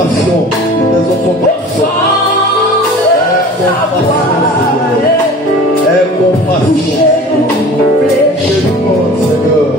compassion. Tes enfants compassion. Aie compassion. Miséricorde, Seigneur.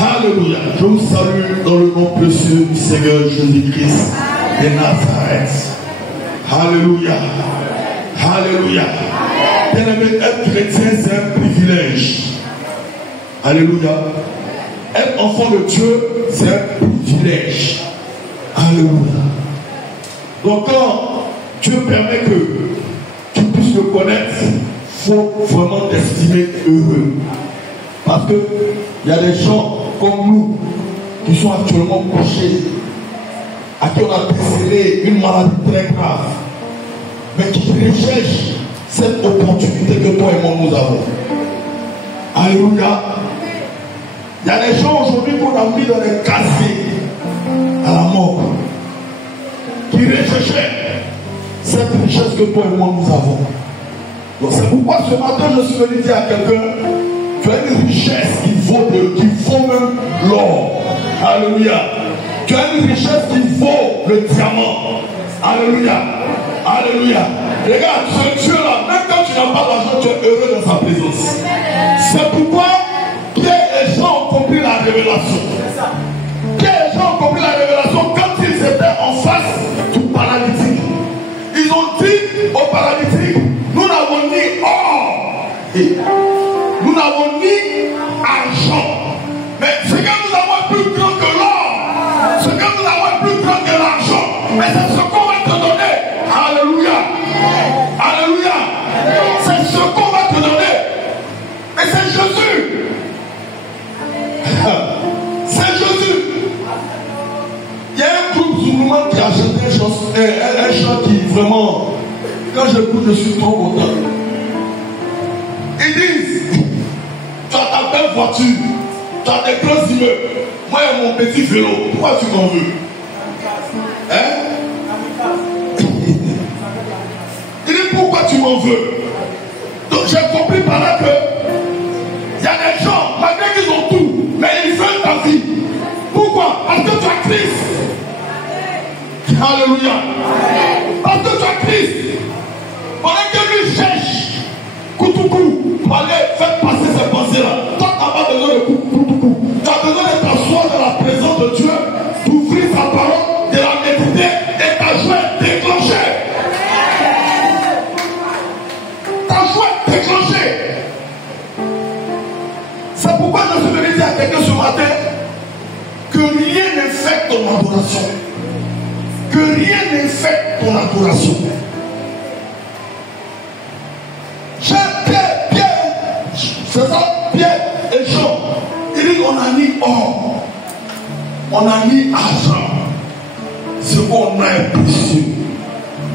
Alléluia. Je vous salue dans le nom précieux du Seigneur Jésus-Christ de Nazareth. Alléluia. Alléluia. Bien-aimé, être chrétien, c'est un privilège. Alléluia. Être enfant de Dieu, c'est un privilège. Alléluia. Donc quand Dieu permet que tu puisses le connaître, il faut vraiment t'estimer heureux. Parce qu'il y a des gens comme nous qui sont actuellement couchés, à qui on a décelé une maladie très grave, mais qui recherchent cette opportunité que toi et moi nous avons. Alléluia. Il y a des gens aujourd'hui qu'on a mis dans les casiers à la mort, qui recherchaient cette richesse que toi et moi nous avons. Donc c'est pourquoi ce matin je suis venu dire à quelqu'un, tu as une richesse qui vaut même l'or. Alléluia. Tu as une richesse qui vaut le diamant. Alléluia. Alléluia. Regarde, ce Dieu-là, même quand tu n'as pas d'argent, tu es heureux dans sa présence. C'est pourquoi les gens ont compris la révélation. Les gens ont compris la révélation quand ils étaient en face du paralytique. Ils ont dit au paralytique, nous n'avons ni or et nous n'avons ni argent. Mais ce que nous avons est plus grand que l'or. Ce que nous avons est plus grand que l'argent. Mais c'est ce qu'on va te donner. Alléluia. Alléluia. C'est ce qu'on va te donner. Et c'est Jésus. C'est Jésus. Il y a un groupe Zoulouman qui a chanté un chant qui vraiment, quand j'écoute, je suis trop content. Ils disent, tu as ta belle voiture, tu as des grands immeubles, moi j'ai mon petit vélo, pourquoi tu m'en veux? Hein? Il dit, pourquoi tu m'en veux? Donc j'ai compris par là que il y a des gens, malgré qu'ils ont tout, mais ils veulent ta vie. Pourquoi? Parce que tu as Christ. Alléluia. Parce que tu as Christ. Pendant que lui cherche Koutoukou pour aller faire passer ses pensées-là, toi tu n'as pas besoin de Koutoukou. Tu as besoin de t'asseoir dans la présence de Dieu, d'ouvrir sa parole, de la méditer et ta joie déclenchée. Ta joie déclenchée. C'est pourquoi je suis venu dire à quelqu'un ce matin que rien ne fait ton adoration. Que rien ne fait ton adoration. Pierre, c'est ça, Pierre et Jean. Ils disent on a ni or, on a ni argent. Ce qu'on a est précieux.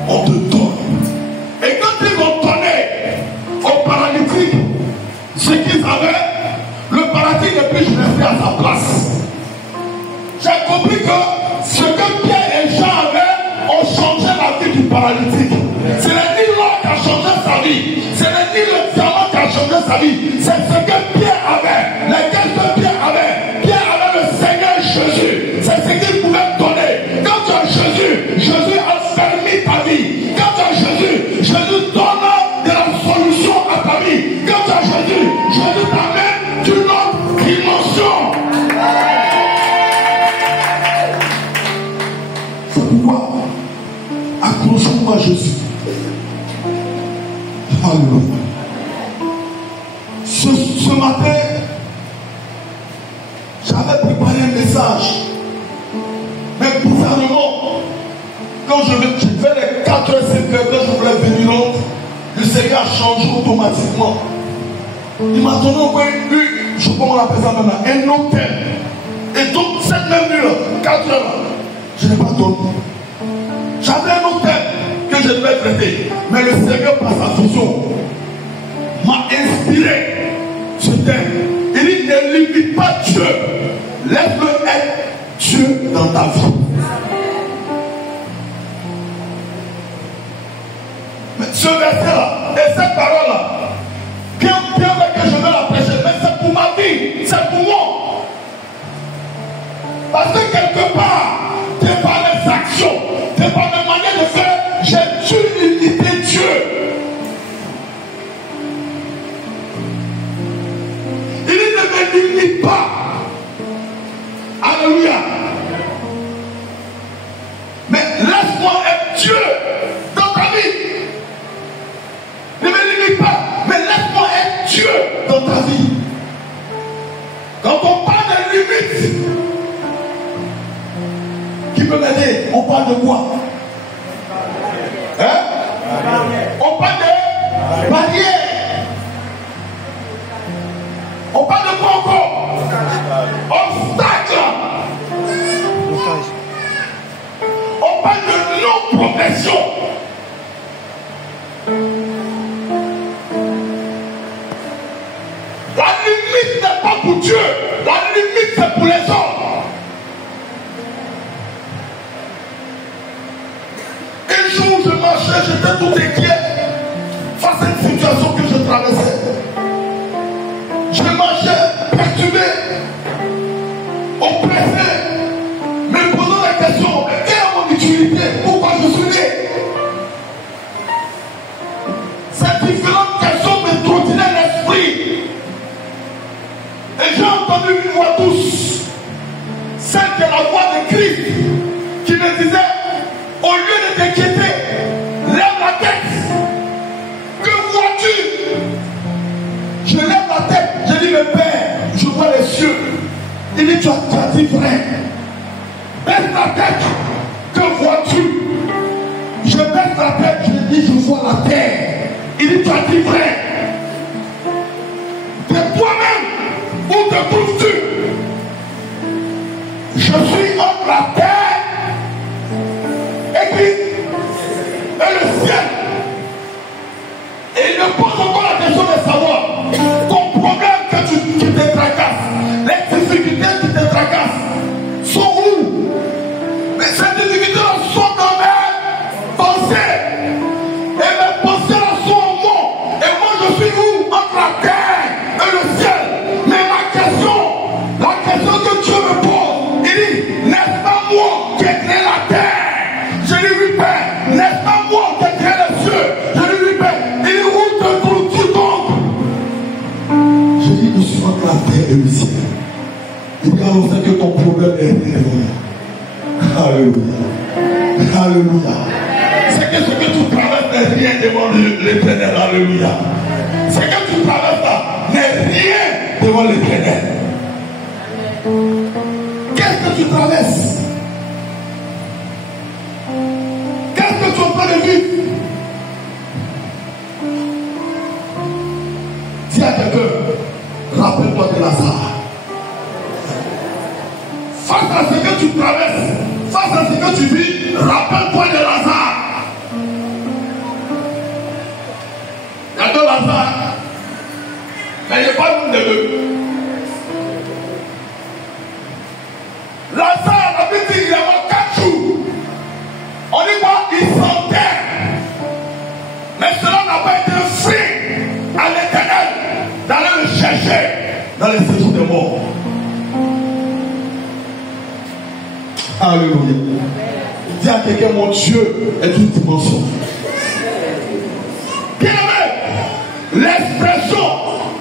On te donne. Et quand ils ont donné au paralytique ce qu'ils avaient, le paralytique ne peut plus rester à sa place. J'ai compris que ce que Pierre et Jean avaient ont changé la vie du paralytique. Ce n'est ni l'or qui a changé sa vie, ce n'est ni le diamant qui a changé sa vie, c'est ce que Pierre avait. Lesquels que Pierre avait? Pierre avait le Seigneur Jésus. C'est ce qu'il pouvait donner. Quand tu as Jésus, Jésus a fermé ta vie. Quand tu as Jésus, Jésus donne de la solution à ta vie. Quand tu as Jésus, Jésus t'amène d'une autre dimension. C'est pourquoi accrochons-nous à Jésus. Alléluia. Ce matin, j'avais préparé un message. Mais bizarrement, quand je fais les 4h, 5h, quand je voulais venir l'autre, le Seigneur a changé automatiquement. Il m'a donné lui, je sais pas comment on appelle ça maintenant, un hôtel. Et donc, cette même nuit, 4h, je n'ai pas dormi. J'avais un hôtel que je devais traiter. Mais le Seigneur, par sa vision, m'a inspiré ce thème. Il dit, ne limite pas Dieu. Laisse-le être Dieu dans ta vie. Mais ce verset-là, et cette parole-là, bien que je vais la prêcher, mais c'est pour ma vie, c'est pour moi. Parce que quelque part, c'est par les actions, c'est par la manière de faire, j'ai dû limiter Dieu. Il ne me limite pas. Alléluia. Mais laisse-moi être Dieu dans ta vie. Ne me limite pas, mais laisse-moi être Dieu dans ta vie. Quand on parle de limites, qui peut m'aider? On parle de quoi? Hein? On parle de barrières. On parle de quoi encore? Obstacle. On parle de non-progression. La limite n'est pas pour Dieu. La limite c'est pour les hommes. Un jour je marchais, j'étais tout inquiet face à une situation que je traversais. Je marchais perturbé, oppressé, me posant la question, mais quelle est mon utilité? Pourquoi je suis né? Ces différentes questions me trottinaient l'esprit. Et j'ai entendu une voix douce, celle de la voix de Christ, qui me disait, au lieu de t'inquiéter, lève la tête. Que vois-tu? Je lève la tête, je dis, mais Père, je vois les cieux. Il dit, tu as dit vrai. Baisse la tête, que vois-tu? vois la terre. Il dit, tu as dit vrai. De toi-même, où te trouves-tu? Je suis entre la terre et le ciel. Et il me pose encore la question de savoir ton problème que tu te tracasses, les difficultés qui te tracassent sont où? Mais ces difficultés sont dans mes pensées. Et mes pensées sont en moi. Et moi je suis où? Entre la terre et le ciel. Mais la question que Dieu me pose, il dit, n'est-ce pas moi qui ai créé la terre? Je lui dis, oui Père, n'est-ce pas moi qui ai créé les cieux? Je lui dis, oui Père, il dit, où te trouves-tu donc? Je dis, je suis entre la terre et le ciel. Il dit, alors c'est que ton problème est réel. Alléluia. Alléluia. C'est que ce que tu traverses n'est rien devant l'Éternel. Alléluia. Ce que tu traverses là n'est rien devant l'Éternel. Qu'est-ce que tu traverses? Qu'est-ce que tu es en train de vivre? Dis à quelqu'un, rappelle-toi de Lazare. Face à ce que tu traverses, face à ce que tu vis, rappelle-toi de Lazare. Il y a deux Lazare, mais il n'y a pas l'un des deux. Lazare, la Bible dit qu'il y avait 4 jours. On dit quoi? Il s'enterre. Mais cela n'a pas été un frein à l'Éternel d'aller le chercher dans les séjours des morts. Alléluia. Dis à quelqu'un, mon Dieu est une dimension. Bien aimé, l'expression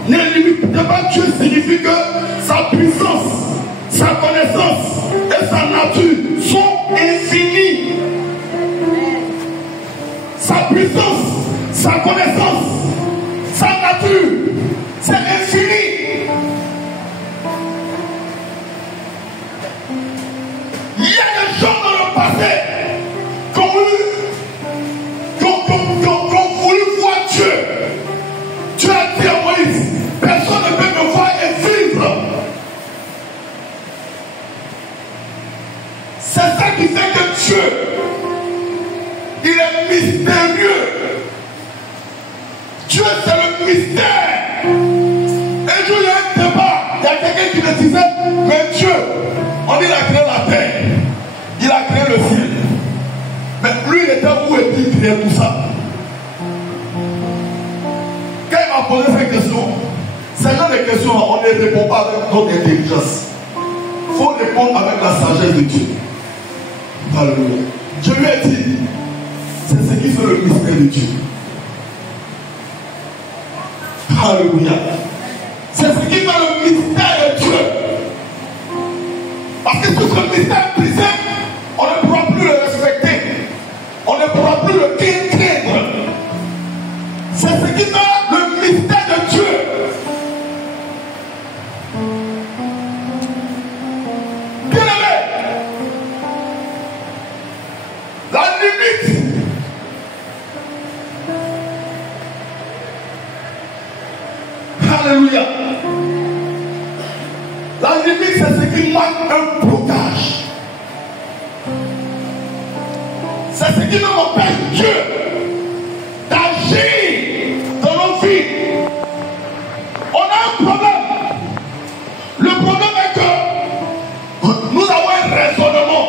ne limite pas Dieu, signifie que sa puissance, sa connaissance et sa nature sont infinies. Sa puissance, sa connaissance, sa nature, c'est infini. Il y a des gens dans le passé qui ont voulu voir Dieu. Dieu a dit à Moïse, personne ne peut me voir et vivre. C'est ça qui fait que Dieu, il est mystérieux. Dieu, c'est le mystère. Un jour, il y a un débat. Il y a quelqu'un qui me disait, mais Dieu, on dit qu'il a créé la terre. Il a créé le ciel. Mais lui, il était où et puis il créait tout ça. Quand il m'a posé cette question, c'est genre de questions, on ne répond pas avec notre intelligence. Il faut répondre avec la sagesse de Dieu. Alléluia. Je lui ai dit, c'est ce qui fait le mystère de Dieu. Alléluia. C'est ce qui fait le mystère de Dieu. Parce que tout ce mystère brisé, on ne pourra plus le respecter. On ne pourra plus le craindre. C'est ce qui fait le mystère de Dieu. Bien aimé, la limite Alléluia. La limite, c'est ce qui marque un blocage. C'est ce qui nous empêche Dieu d'agir dans nos vies. On a un problème. Le problème est que nous avons un raisonnement.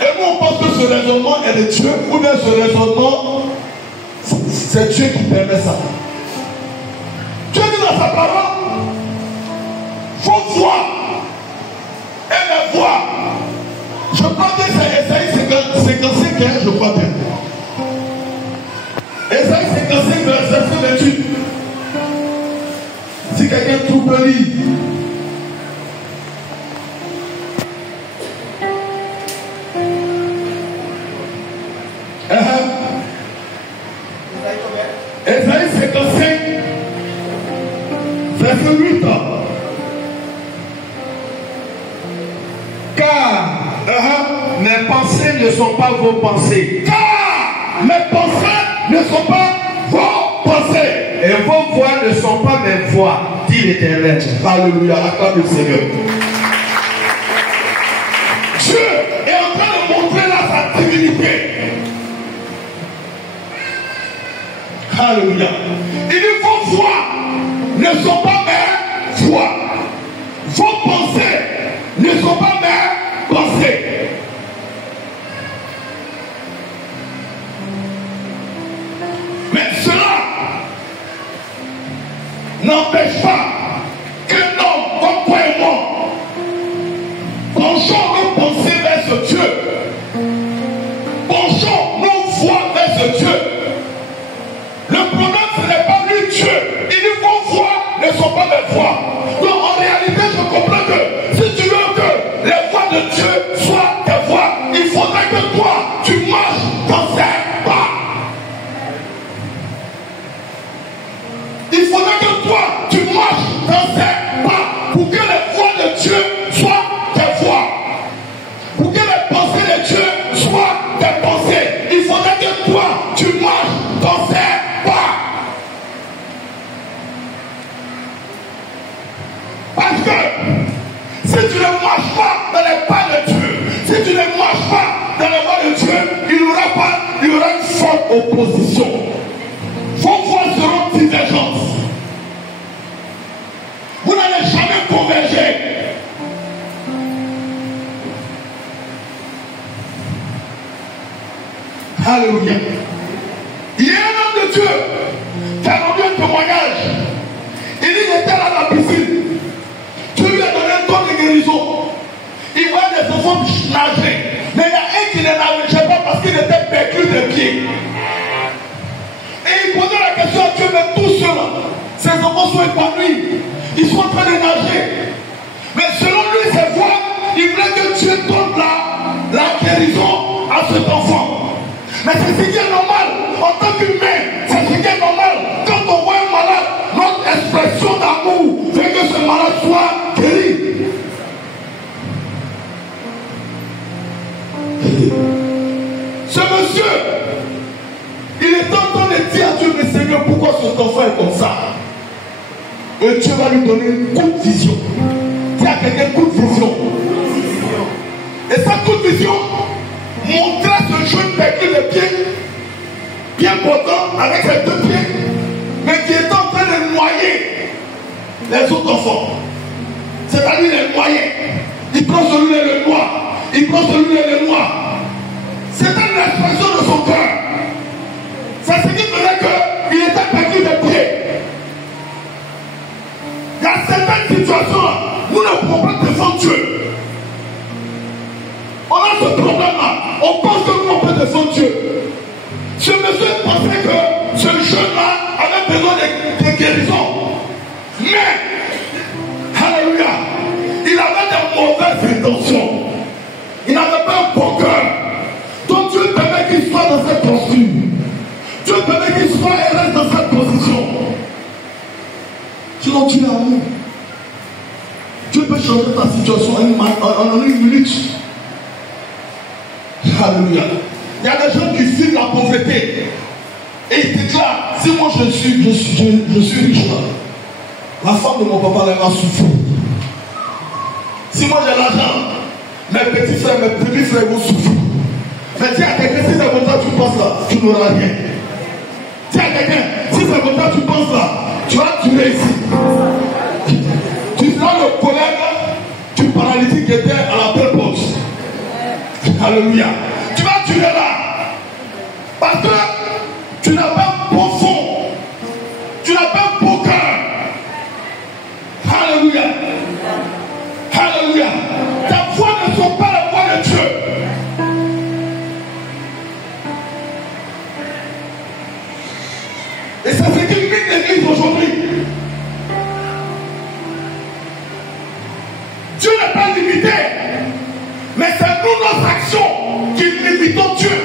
Et nous, on pense que ce raisonnement est de Dieu, ou bien ce raisonnement, c'est Dieu qui permet ça. Dieu dit dans sa parole, faut voir et me voir. Je crois que c'est Esaïe 55, je crois bien. Esaïe 55, verset 28. Si quelqu'un trouve le livre. Esaïe 55, verset 8. Car mes pensées ne sont pas vos pensées. Car mes pensées ne sont pas vos pensées. Et vos voix ne sont pas mes voix, dit l'Éternel. Alléluia, acclame le Seigneur. Dieu est en train de montrer là sa divinité. Alléluia. Il dit vos voix ne sont pas mes voix. Vos pensées ne sont pas mes pensées. Mais cela n'empêche pas qu'un homme comme toi et moi penchons nos pensées vers ce Dieu. Penchons nos voix vers ce Dieu. Le problème, ce n'est pas lui Dieu. Il dit vos voix ne sont pas mes voix. Donc en réalité, je comprends que si tu veux que les voix de Dieu soient tes voix, il faudrait que toi, tu marches dans ses pas. Il faudrait que toi, tu marches dans ses pas pour que les voix de Dieu soient tes voix. Pour que les pensées de Dieu soient tes pensées. Il faudrait que toi, tu marches dans ses pas. Parce que si tu ne marches pas dans les pas de Dieu, si tu ne marches pas dans les voies de Dieu, il y aura une forte opposition. Vos voix seront divergentes. Vous n'allez jamais converger. Alléluia. Il y a un homme de Dieu qui a rendu un témoignage. Il dit qu'il était là dans la piscine. Dieu lui a donné un don de guérison. Il voyait des enfants nager. Mais il y a un qui ne nageait pas parce qu'il était perclus des pieds. Et il posait la question à Dieu, mais tous ceux-là, ces enfants sont épanouis. Ils sont en train de nager. Mais selon lui, ses voix, il voulait que Dieu donne la guérison à cet enfant. Mais c'est ce qui est normal. En tant qu'humain, c'est ce qui est normal. Quand on voit un malade, notre expression d'amour fait que ce malade soit guéri. Ce monsieur, il est en train de dire à Dieu, mais Seigneur, pourquoi cet enfant est comme ça? Et Dieu va lui donner une coup de vision. Dis à quelqu'un, coup de vision. Et sa coup de vision montrait ce jeune perclus de pieds, bien portant, avec ses deux pieds, mais qui est en train de noyer les autres enfants. C'est-à-dire les noyer. Il prend celui-là et le noie. Il prend celui-là et le noie. C'était l'expression de son cœur. C'est ce qui faisait qu'il était perclus de pieds. Il y a certaines situations, nous ne pouvons pas défendre Dieu. On a ce problème-là. On pense que nous, on peut défendre Dieu. Ce monsieur pensait que ce jeune-là avait besoin de guérison. Mais, alléluia, il avait de mauvaises intentions. Il n'avait pas un bon cœur. Donc Dieu permet qu'il soit dans cette posture. Dieu permet qu'il soit et reste dans cette position. Sinon, tu es amour. Dieu peut changer ta situation en une minute. Alléluia. Il y a des gens qui vivent la pauvreté. Et ils déclarent, si moi je suis riche là, la femme de mon papa elle va souffrir. Si moi j'ai l'argent, mes petits frères, mes petits frères vont souffrir. Mais dis à quelqu'un, si c'est comme ça tu penses là, tu n'auras rien. Dis à quelqu'un, si c'est comme ça tu penses là, tu vas tuer ici. Tu seras le collègue du paralytique qui était à la belle poche. Alléluia. Tu vas tuer là. Parce que tu n'as pas un bon fond. Tu n'as pas un beau cœur. Alléluia. Alléluia. Ta voix ne sont pas la voix de Dieu. Et c'est ce qui mine l'église aujourd'hui. Dieu n'est pas limité. Mais c'est nous, nos actions, qui limitons Dieu.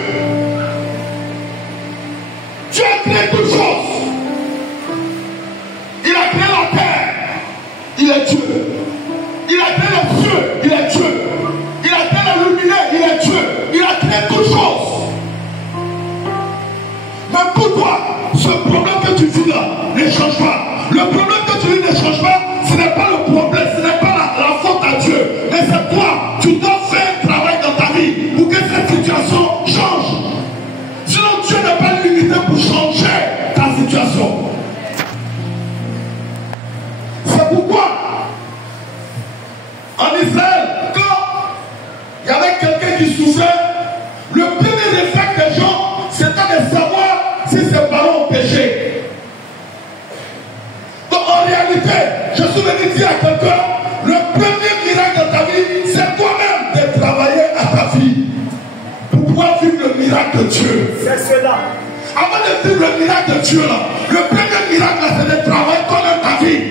Dieu a créé toutes choses. Il a créé la terre. Il est Dieu. Il a créé les cieux. Il est Dieu. Il a créé la lumière. Il est Dieu. Il a créé toutes choses. ne change pas. Le problème que tu ne changes pas, ce n'est pas le problème, ce n'est pas la faute à Dieu. Mais c'est toi, tu dois faire un travail dans ta vie pour que cette situation change. Sinon, Dieu n'est pas limité pour changer ta situation. C'est pourquoi, en Israël, quand il y avait quelqu'un qui souffrait, le premier réflexe des gens, c'était de savoir si ses parents ont péché. Donc en réalité, je suis venu dire à quelqu'un, le premier miracle de ta vie, c'est toi-même de travailler à ta vie pour pouvoir vivre le miracle de Dieu. C'est cela. Avant de vivre le miracle de Dieu, là, le premier miracle, c'est de travailler toi-même ta vie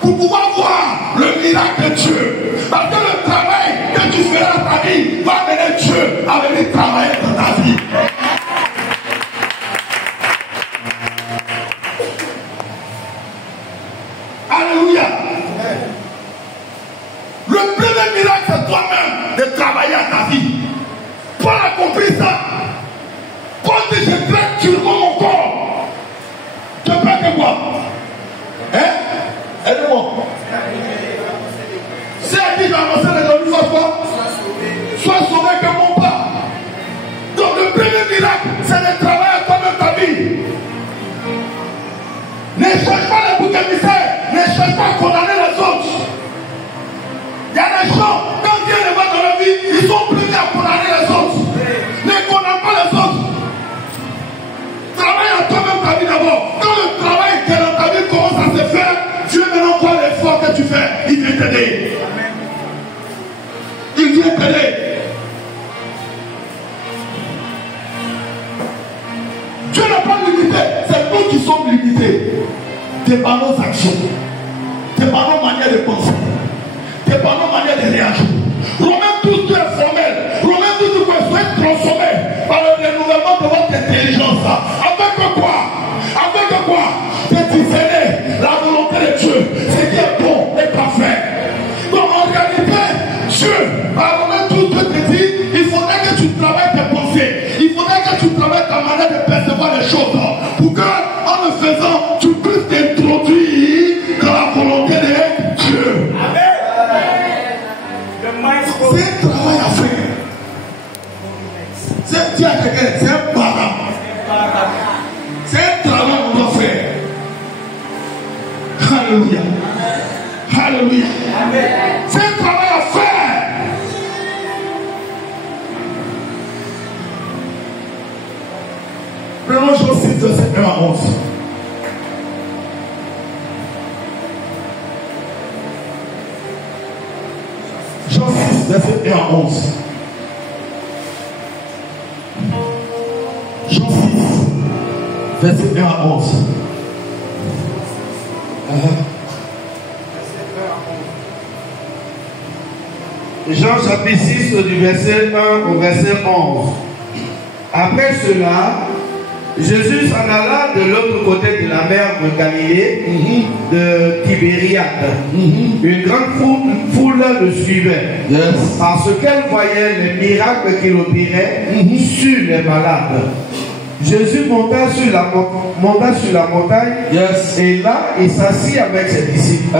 pour pouvoir voir le miracle de Dieu. Parce que le travail que tu feras dans ta vie va amener Dieu à venir travailler dans ta vie. Alléluia. Le premier miracle, c'est toi-même de travailler à ta vie. Paul a compris ça. Paul dit, je traite durement mon corps. Tu peux que quoi? Hein? Aide-moi. Si elle dit d'avancer les hommes, il faut quoi? Sois sauvé comme mon pas. Donc le premier miracle, c'est de travailler à toi-même ta vie. Ne cherche pas les boucs émissaires. Ne cherche pas à condamner les autres. Il y a des gens, quand Dieu les voit dans la vie, ils sont premiers à condamner les autres. Ne condamne pas les autres. Travaille à toi-même ta vie d'abord. Quand le travail qui est dans ta vie commence à se faire, Dieu maintenant voit l'effort que tu fais. Il vient t'aider. Il vient t'aider. Dieu n'est pas limité. C'est nous qui sommes limités. T'es par nos actions. T'es par nos manières de penser. T'es par nos manières de réagir. Romains 12, tout est formel. Romains 12, vous pouvez être transformé par le renouvellement de votre intelligence. Avec quoi? Avec quoi? De discerner la volonté de Dieu. Ce qui est bon et parfait. Donc en réalité, Dieu, par Romains 12, te dit, il faudrait que tu travailles tes pensées. Il faudrait que tu travailles ta manière de percevoir les choses. Pour que, en le faisant, tu puisses t'introduire dans la volonté de Dieu. Amen. C'est un travail à faire. C'est dire à quelqu'un, c'est un parent. C'est un travail qu'on doit faire. Alléluia. Alléluia. C'est un travail à faire. Prenons Jean 6, verset 1 à 11. Jean 6, verset 1 à 11. Jean 6, verset 1 à 11. Jean chapitre 6 du verset 1 au verset 11. Après cela, Jésus s'en alla de l'autre côté de la mer de Galilée, de Tibériade. Une grande foule le suivait, parce qu'elle voyait les miracles qu'il opérait sur les malades. Jésus monta sur la montagne, et là il s'assit avec ses disciples.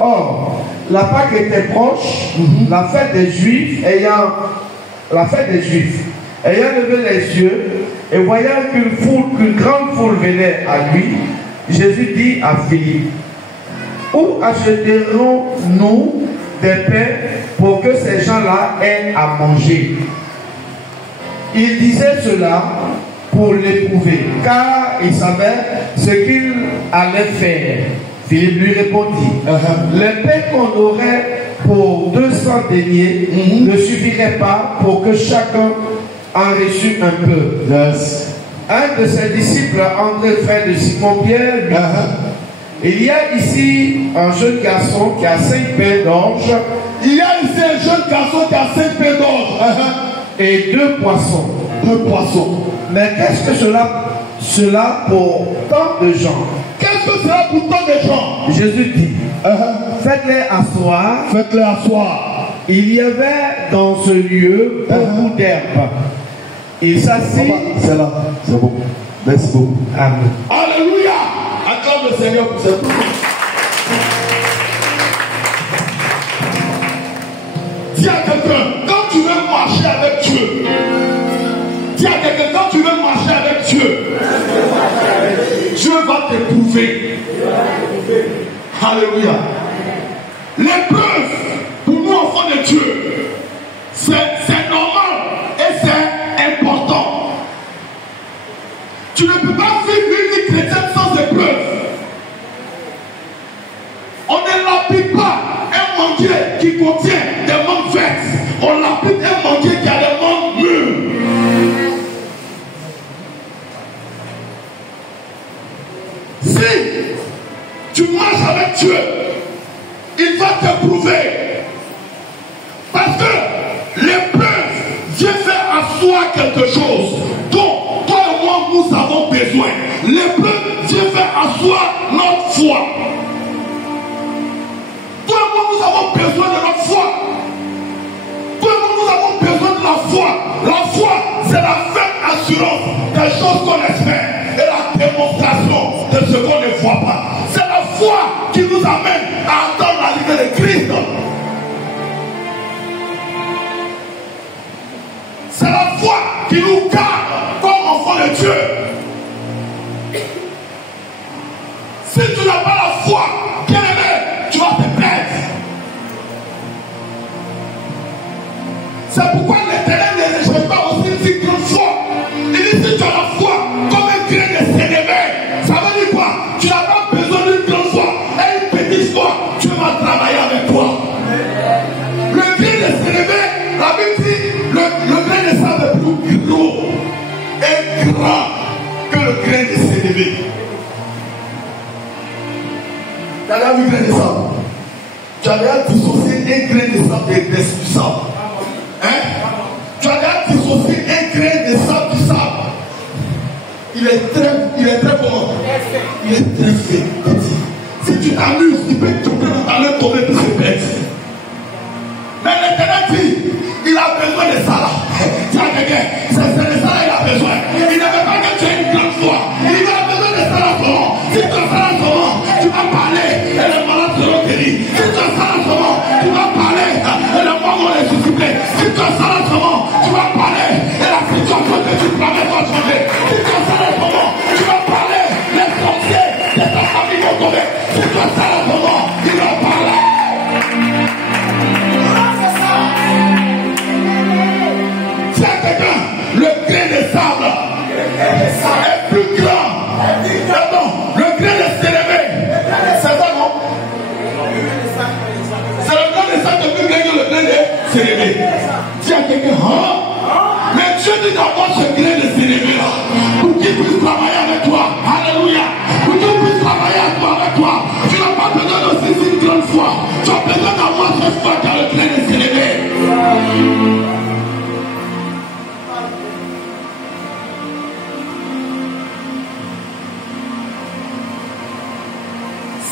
Or, la Pâque était proche, la fête des Juifs ayant levé les yeux et voyant qu'une grande foule venait à lui, Jésus dit à Philippe, où achèterons-nous des pains pour que ces gens-là aient à manger? Il disait cela pour l'éprouver, car il savait ce qu'il allait faire. Philippe lui répondit, les pains qu'on aurait pour 200 deniers ne suffiraient pas pour que chacun en reçut un peu. Un de ses disciples, André, frère de Simon-Pierre, lui dit, il y a ici un jeune garçon qui a 5 pains d'orge. Il y a ici un jeune garçon qui a 5 pains d'orge et 2 poissons. 2 poissons. Mais qu'est-ce que cela pour tant de gens? Qu'est-ce que cela pour tant de gens? Jésus dit, faites-les asseoir. Faites-les asseoir. Il y avait dans ce lieu beaucoup d'herbes. Il s'assit. C'est là, c'est bon. Merci beaucoup. Amen. Alléluia. acclame le Seigneur pour cette chose. Dis à quelqu'un, quand tu veux marcher avec Dieu, dis à quelqu'un, quand tu veux marcher avec Dieu, Dieu va t'éprouver. Alléluia. L'épreuve, pour nous enfants de Dieu, c'est normal et c'est important. Tu ne peux pas vivre une vie chrétienne sans épreuve. On ne lapide pas un mandier qui contient des mangues vertes. On lapide un mandier qui a des mangues mûres. Si tu marches avec Dieu, il va t'éprouver. Parce que l'épreuve vient faire asseoir quelque chose dont toi et moi nous avons besoin. L'épreuve vient faire asseoir notre foi. Toi et moi nous avons besoin de notre foi. Toi et moi nous avons besoin de la foi. La foi, c'est la ferme assurance des choses qu'on espère et la démonstration de ce qu'on ne voit pas. C'est la foi qui nous amène à attendre l'arrivée de Christ. C'est la foi qui nous garde comme enfants de Dieu. Si tu n'as pas la foi, bien aimé, tu vas te perdre. C'est pourquoi l'Éternel ne recherche pas aussi une si grande foi. Il dit si tu as la foi comme un grain de sénévé, ça veut dire quoi? Tu n'as pas besoin d'une grande foi et une petite foi. Tu vas travailler avec toi. Le grain de sénévé, la Bible dit, le grain de sable est plus gros et grand que le grain de sénévé. Tu as déjà vu le grain de sable? Tu as déjà dissocié un grain de sable et du sable. Hein? Tu as déjà dissocié un grain de sable du sable. Il est très bon. Il est très fait, petit. Si tu t'amuses, tu peux tomber de ses bêtes. Mais l'Éternel dit, il a besoin de ça là. Tiens, quelqu'un, c'est de ça là il a besoin. Il ne veut pas que tu aies une grande foi. Il a besoin de ça là seulement. Si tu as ça là seulement, tu vas parler et les malades seront guéris. Si tu as ça là seulement, tu vas parler et les morts vont ressusciter. Si tu as ça là seulement, tu vas parler et la situation que tu promets va changer. Si tu as ça là seulement, tu vas parler, les sorciers de ta famille vont tomber. Si tu as ça là seulement, il va parler. Le grain de sable est plus grand. Pardon, le grain de sénévé. C'est ça, non? C'est le grain de sable plus grand que le grain de sénévé. Dis à quelqu'un, hein? Mais Dieu dit d'avoir ce grain de sénévé là pour qu'il puisse travailler avec toi. Alléluia. Pour qu'il puisse travailler avec toi. Tu n'as pas besoin de saisir une grande foi. Tu as besoin d'avoir cette foi dans le grain de sénévé.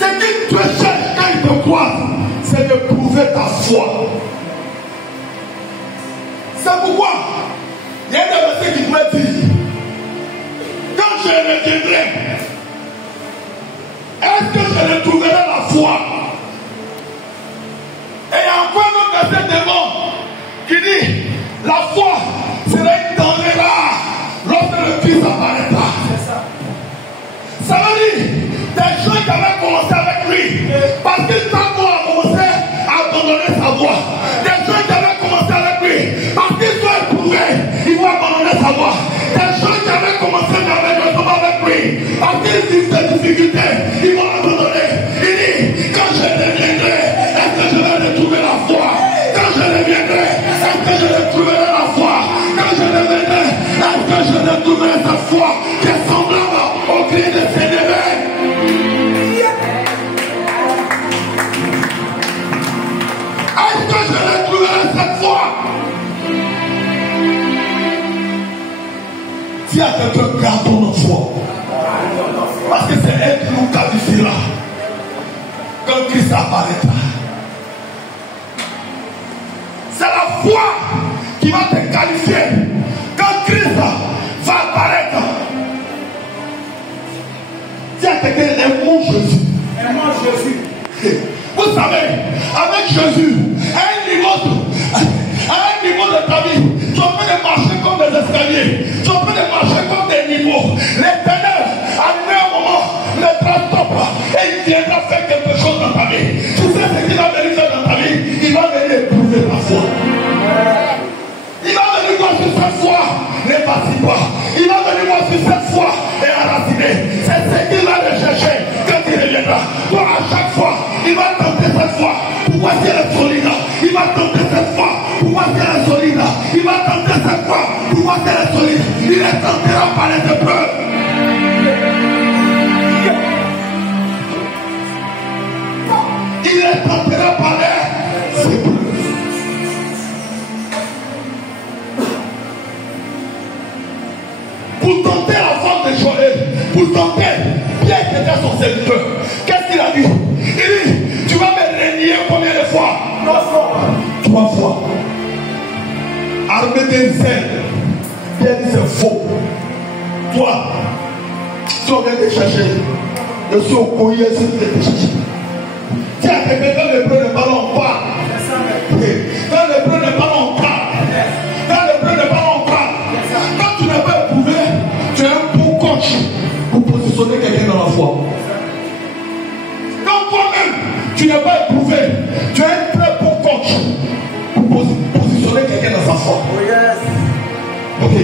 Ce qu'il te cherche quand il te croise, c'est de prouver ta foi. C'est pourquoi il y a des versets qui pourraient dire, quand je reviendrai, est-ce que je retrouverai la foi? Et il y a encore un autre verset devant qui dit, la foi sera une denrée rare lorsque le Christ apparaîtra. Ça veut dire, des gens qui avaient commencé avec lui, parce qu'il a commencé à abandonner sa voix. Des gens qui avaient commencé avec lui, parce qu'ils sont éprouvés, ils vont abandonner sa voix. Des gens qui avaient commencé avec lui, parce qu'ils vivent des difficultés, ils vont abandonner. Il dit, quand je reviendrai, est-ce que je vais retrouver la foi? Quand je reviendrai, est-ce que je retrouverai la foi? Quand je reviendrai, est-ce que je retrouverai cette foi qui est semblable au cri de Sénévé? Est-ce que je retrouverai cette foi? Dis à quelqu'un, gardons notre foi. Parce que c'est elle qui nous qualifiera quand Christ apparaîtra. C'est la foi qui va te qualifier quand Christ va apparaître. Dis à quelqu'un, les aimons Jésus. Aimons Jésus. Vous savez, avec Jésus, à un niveau de ta vie, tu es en train de marcher comme des escaliers, tu es en train de marcher comme des niveaux. L'Éternel, à un moment, ne transporte pas et il viendra faire quelque chose dans ta vie. Tu sais ce qu'il va venir faire dans ta vie? Il va venir éprouver ta foi. Il va venir voir sur cette foi, ne vacille pas. Il va venir voir sur cette foi et enraciner. C'est ce qu'il va rechercher quand il reviendra. Toi, à chaque fois, il va tenter cette foi pour voir si elle est solide. Il va tenter cette foi pour voir si elle est solide. Il va tenter cette foi pour voir si elle est solide. Il les tentera par les épreuves. Il les tentera par les épreuves. Pour tenter la femme de Joël, pour tenter, Pierre qui était son serviteur, qu'est-ce qu'il a dit? Il dit, tu vas me renier combien de fois? 3 fois. Armé d'un zèle. Pierre dit, c'est faux. Toi, tu aurais été chercher. Je suis au courrier, si tu étais chercher. Tiens, quand le bleu de ballon part. Quand le bleu de ballon part. Quand le bleu de ballon part. Quand tu n'as pas éprouvé, tu es un bon coach pour positionner quelqu'un dans la foi. Quand toi-même, tu n'as pas éprouvé, tu es un très bon coach pour positionner quelqu'un dans sa foi. Oh yes. Ok.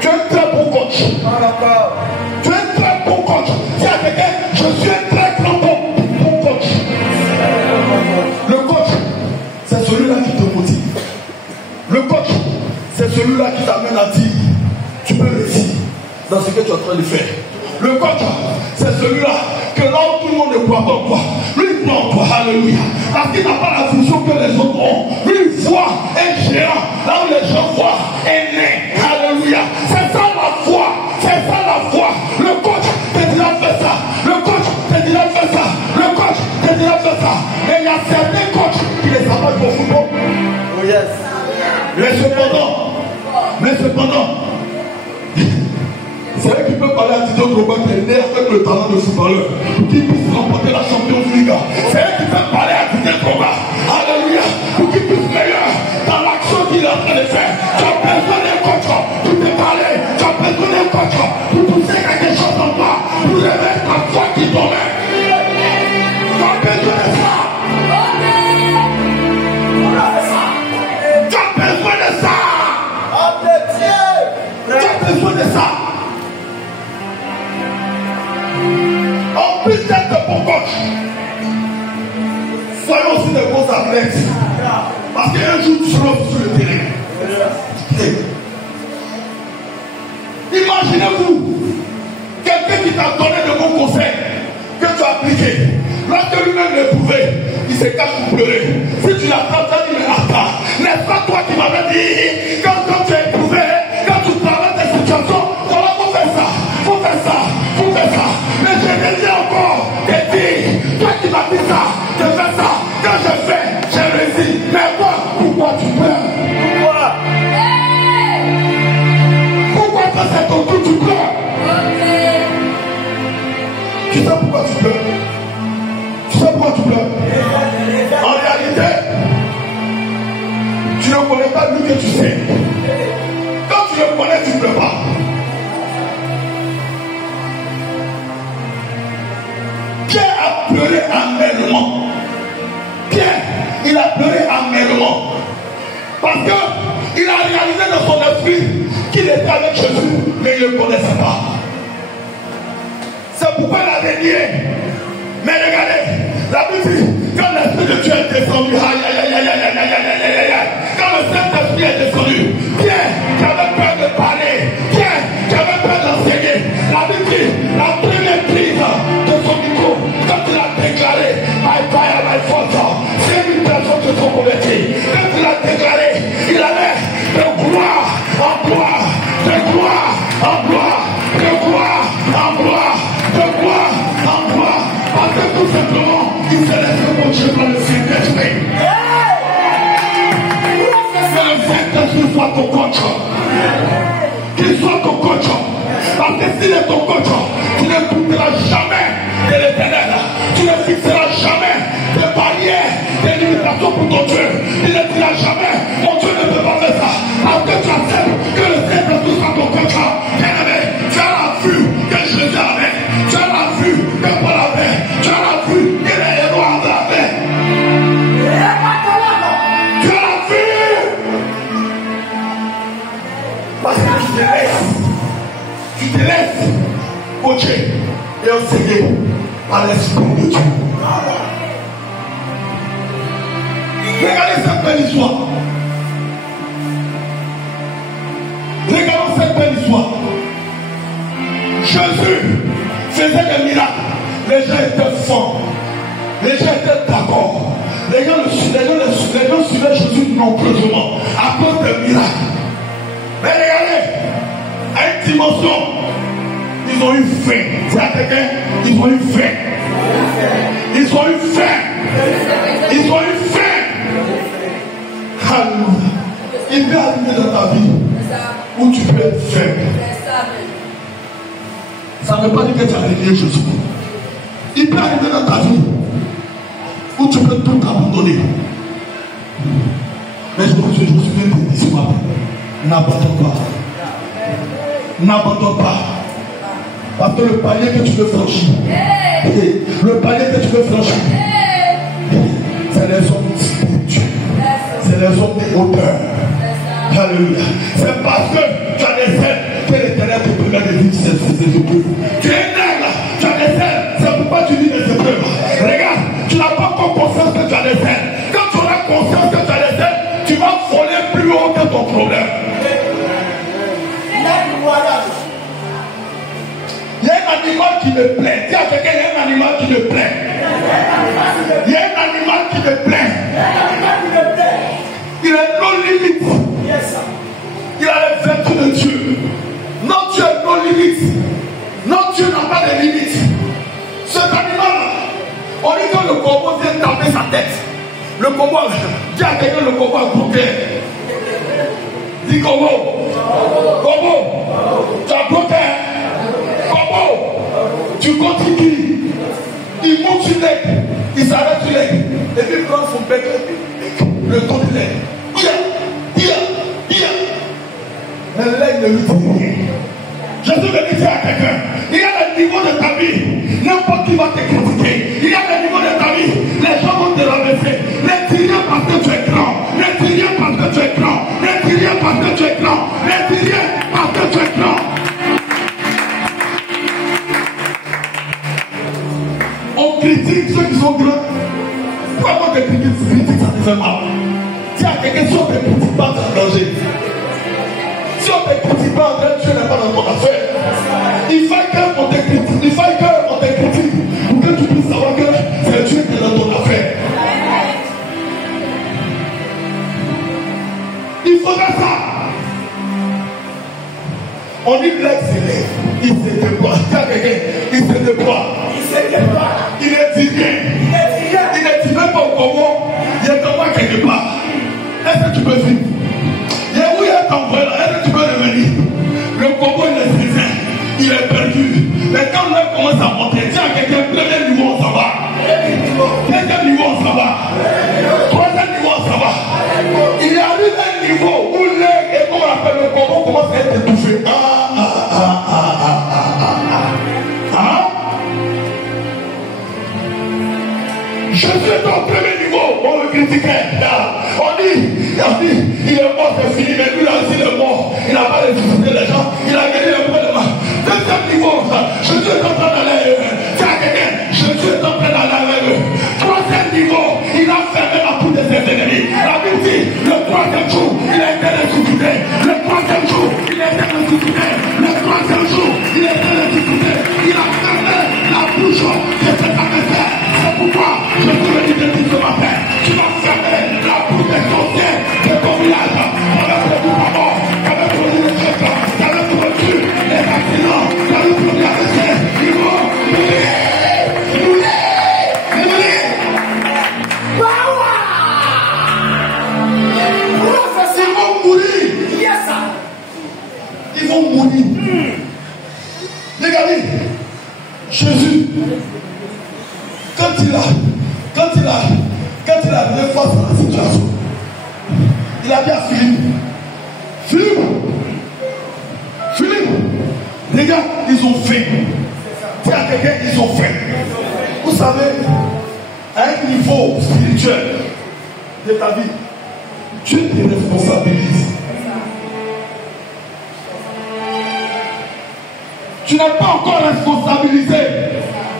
Tu es un très bon coach. Tu es un très bon coach. Dis à quelqu'un, je suis un très grand bon coach. Le coach, c'est celui-là qui te motive. Le coach, c'est celui-là qui t'amène à dire, tu peux réussir dans ce que tu es en train de faire. Le coach, c'est celui-là que là où tout le monde ne croit pas en toi, lui il croit en toi, alléluia. Parce qu'il n'a pas la vision que les autres ont. Lui il voit un géant, là où les gens voient un nain, alléluia. C'est ça la foi, c'est ça la foi. Le coach te dira fais ça, le coach te dira fais ça, le coach te dira fais ça. Mais il y a certains coachs qui les abattent au football. Oh yes. Mais cependant, c'est vrai qu'il peut parler à Didier Drogba qui est né avec le talent de footballeur pour qu'il puisse remporter la Champions League. C'est vrai qu'il peut parler à Didier Drogba, alléluia, pour qu'il puisse meilleur dans l'action qu'il est en train de faire. Tu as besoin d'un coach pour te parler, tu as besoin d'un coach pour pousser quelque chose en toi, pour réveiller ta foi qui dormait. Tu as besoin de ça. Tu as besoin de ça. Tu as besoin de ça. En plus d'être bon coach, soyons aussi des bons athlètes. Parce qu'un jour tu seras sur le terrain. Imaginez-vous quelqu'un qui t'a donné de bons conseils que tu as appliqués. Lorsque lui-même l'éprouvait, il se cache pour pleurer. Si tu l'attrapes, tu dis mais attends, n'est-ce pas toi qui m'avais dit quand tu as éprouvé, quand tu travailles des situations, voilà, faut faire ça, faut faire ça, faut faire ça. Mais je te dis encore, et dis, toi qui m'as dit ça, je fais ça, quand je fais, j'ai réussi. Mais moi, pourquoi tu pleures? Pourquoi ça c'est ton tour, tu pleures? Tu sais pourquoi tu pleures? Tu sais pourquoi tu pleures? En réalité, tu ne connais pas lui que tu sais. Quand tu le connais, tu ne pleures pas. Pierre a pleuré amèrement. Pierre, il a pleuré amèrement. Parce qu'il a réalisé dans son esprit qu'il était avec Jésus, mais il ne le connaissait pas. C'est pourquoi il a dénié. Mais regardez, la Bible dit, quand l'Esprit de Dieu est descendu, quand le Saint-Esprit est descendu, Pierre qui avait peur de parler, Pierre qui avait peur d'enseigner, la Bible dit, la première prise de son micro, quand il a déclaré, my fire, my force, c'est une personne qui se sont converties. Quand il a déclaré, il allait de gloire en gloire, de gloire en gloire, de gloire en gloire, de gloire en gloire. Parce que tout simplement, il s'est laissé coacher par le Saint-Esprit. Que le Saint-Esprit soit ton coach. Qu'il soit ton coach. Parce que s'il est ton coach, tu n'écouteras jamais des te laisses coacher et enseigner par l'Esprit de Dieu. Regardez cette belle histoire. Regardons cette belle histoire. Jésus faisait des miracles. Les gens étaient forts. Les gens étaient d'accord. Les gens suivaient Jésus nombreusement à cause des miracles. Mais regardez, à une dimension, ils ont eu faim. C'est à quelqu'un, ils ont eu faim. Ils ont eu faim. Ils ont eu faim. Alléluia. Il peut arriver dans ta vie où tu peux être faible. Ça ne veut pas dire que tu as renié Jésus. Il peut arriver dans ta vie où tu peux tout abandonner. Mais je suis bien béni ce matin. N'abandonne pas. N'abandonne pas. Parce que le palier que tu veux franchir, le palier que tu veux franchir, c'est les hommes spirituels. C'est les hommes de hauteur. Alléluia. C'est parce que tu as des ailes que l'Éternel te permet de vivre ces épreuves. Tu es nègre, tu as des ailes. C'est pourquoi tu vis des épreuves. Regarde, tu n'as pas encore conscience que tu as des ailes. Quand tu auras conscience que tu as des ailes, tu vas voler plus haut que ton problème. Il y a un animal qui me plaît. Dis à quelqu'un, il y a un animal qui me plaît. Il y a un animal qui me plaît. Il est non limite. Il a les vertus de Dieu. Non, Dieu est non limite. Non, Dieu n'a pas de limite. Cet animal, on dit que le corbeau vient taper sa tête. Le corbeau, dis à quelqu'un, le corbeau a bloqué. Dis corbeau. Corbeau. Tu as bloqué. Corbeau. Tu continues. Il monte sur l'aigle. Il s'arrête sur l'aigle. Et puis il prend son bec. Le tour de l'aigle. Bien. Mais l'aigle ne lui dit rien. Je veux dire à quelqu'un, il y a le niveau de ta vie. N'importe qui va te critiquer. Il y a le niveau de ta vie. Les gens vont te rabaisser. Ne dis rien parce que tu es grand. Ne dis rien parce que tu es grand. Ne dis rien parce que tu es grand. Ne dis rien parce que tu es grand. On critique ceux qui sont grands. Pourquoi on te critique, ça te fait mal? Si à quelqu'un, si on ne te critique pas, tu es en danger. Si on ne te critique pas, Dieu n'est pas dans ton affaire. Il faut qu'on te critique. Il faut qu'on te critique pour que tu puisses savoir que c'est Dieu qui est dans ton affaire. Il faudrait ça. On dit l'excellent. Il se déploie. Il se déploie. Il est divin. Il est divin pas au Congo. Il est comme quelque part. Est-ce que tu peux vivre? Il y a où il est envoyé là? Est-ce que tu peux revenir? Le Congo il est divin. Il est perdu. Mais quand l'œuvre commence à monter, tiens quelqu'un, premier niveau on s'en va. Deuxième niveau on s'en va. Troisième niveau on s'en va. Il arrive à un niveau où l'œuvre et comme on appelle le Congo commence à être étouffé. Je suis au premier niveau, on le critiquait. On dit, il est mort, c'est fini, mais lui là aussi il est mort. Il n'a pas ressuscité les gens, il a gagné un peu de mal. Deuxième niveau, je suis en train d'aller. Tiens quelqu'un, je suis en train d'aller. Troisième niveau, il a fermé la porte de ses ennemis. La Bible dit, le troisième jour, il a été ressuscité. Le troisième jour, il a été ressuscité. Le troisième jour, il a été ressuscité. Il a fermé la bouche de cet adversaire. C'est pourquoi je te le dis depuis ce matin, tu vas fermer la bouche des sorciers de ton village. Avec le gouvernement, avec le ministre, avec le reçu, les accidents, avec le ministère, ils vont mourir. Ils vont mourir. Regardez, Jésus, quand il a fait face à la situation, il a dit à Philippe, regarde, ils ont faim. Dis à quelqu'un, ils ont faim. Vous savez, à un niveau spirituel de ta vie, Dieu te responsabilise. Tu n'es pas encore responsabilisé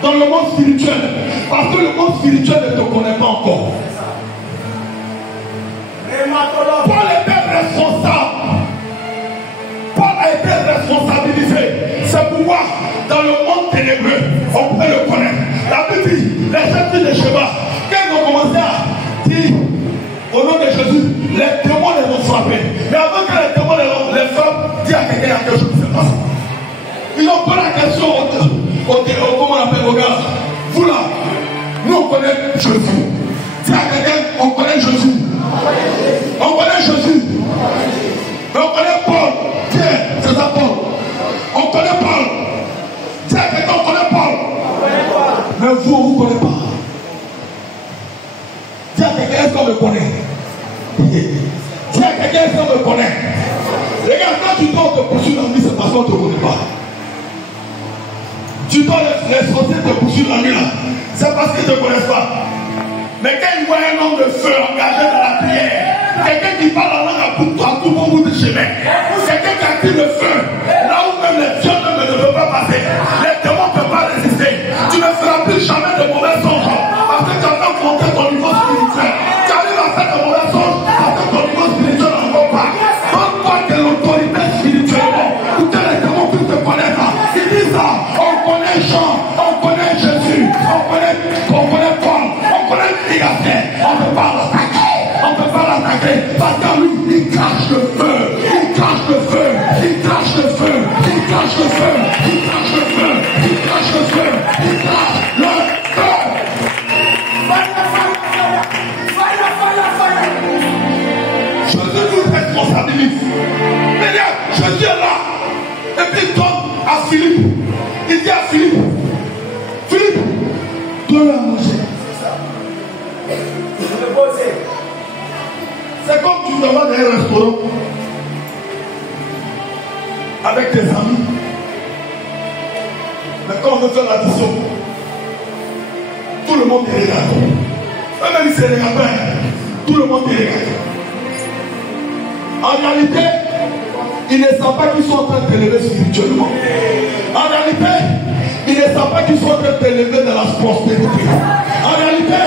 dans le monde spirituel. Parce que le monde spirituel ne te connaît pas encore. Paul était responsable. Paul a été responsabilisé. C'est pourquoi dans le monde ténébreux, on peut le connaître. La Bible dit, les chefs de Sheba, quand ils ont commencé à dire au nom de Jésus, les démons les ont frappés. Mais avant que les démons les frappent, dis à quelqu'un, il y a quelque chose qui se passe. Ils ont posé la question comment on appelle au gars. Vous là, nous on connaît Jésus. Dis à quelqu'un, on connaît Jésus. On connaît Jésus. Mais on connaît Paul. Tiens, c'est ça Paul. On connaît Paul. Dis à quelqu'un, on connaît Paul. Mais vous, on ne vous connaît pas. Dis à quelqu'un, est-ce qu'on me connaît? Dis à quelqu'un, est-ce qu'on me connaît? Regarde, quand tu dois te poursuivre dans la vie, c'est parce qu'on ne te connaît pas. Tu dois les sortir te poursuivre la nuit là. C'est parce qu'ils ne te connaissent pas. Mais quand ils voient un homme de feu engagé dans la prière, quelqu'un qui parle en langue à tout bout de chemin, quelqu'un qui active le feu, là où même les dieux ne peuvent pas passer, les démons ne peuvent pas résister. Tu ne feras plus jamais de mauvais songes parce que tu as monté ton niveau spirituel. Tu arrives à faire de mauvais songes parce que ton niveau spirituel n'en va pas. Donne-toi de l'autorité spirituellement pour que les démons puissent te connaître. Ils disent ça, on connaît Jean, on connaît Jésus, on connaît Paul, on connaît Miguel, on ne peut pas l'attaquer, on ne peut pas l'attaquer parce que lui, il cache le feu, il cache le feu, il cache le feu, il cache le feu, il cache le feu, il cache le feu, il cache le feu. Jésus nous responsabilise. Mais là, Jésus est là. Et puis il donne à Philippe. Il dit à Philippe, Philippe, donne-le à manger. C'est comme tu te vas dans un restaurant avec tes amis. Mais quand on veut faire l'addition, tout le monde te regarde. Même si c'est les rapins, tout le monde te regarde. En réalité, ils ne savent pas qu'ils sont en train de t'élever spirituellement. En réalité, ils ne savent pas qu'ils sont en train de t'élever dans la prospérité. En réalité,